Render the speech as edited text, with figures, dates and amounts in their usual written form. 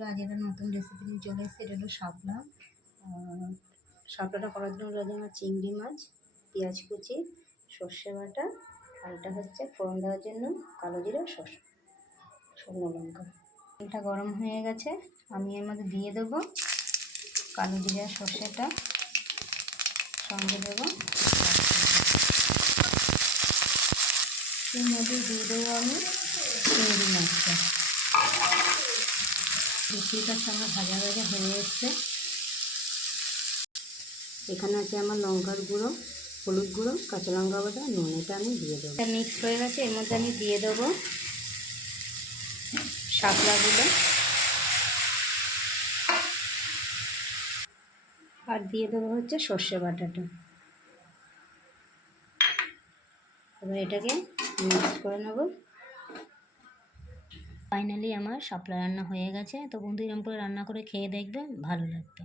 বন্ধুরা, আজ একটা নতুন রেসিপি নিয়ে চলে এসেছে। এটা হলো শাপলা। শাপলাটা করার জন্য লাগে আমার চিংড়ি মাছ, পেঁয়াজ কুচি, সর্ষে বাটা, আর এটা হচ্ছে ফোড়ন দেওয়ার জন্য কালো জিরা, শুকনো লঙ্কা। তেলটা গরম হয়ে গেছে, আমি এর মধ্যে দিয়ে দেবো কালো জিরা, সর্ষেটা, সঙ্গে দেবো এর মধ্যে দিয়ে দেবো আমি চিংড়ি মাছটা। ঠিক আছে, আমার ভাজা ভাজা হয়ে এসছে। এখানে আছে আমার লঙ্কার গুঁড়ো, হলুদ গুঁড়ো, কাঁচা লঙ্কা বাটা, নুন। এটা আমি দিয়ে দেবো। এটা মিক্স হয়ে গেছে, এর মধ্যে আমি দিয়ে দেবো শাপলাগুলো আর দিয়ে দেবো হচ্ছে সর্ষে বাটাটা। এবার এটাকে মিক্স করে নেব। ফাইনালি আমার শাপলা রান্না হয়ে গেছে। তো বন্ধু, এরকম করে রান্না করে খেয়ে দেখবে, ভালো লাগবে।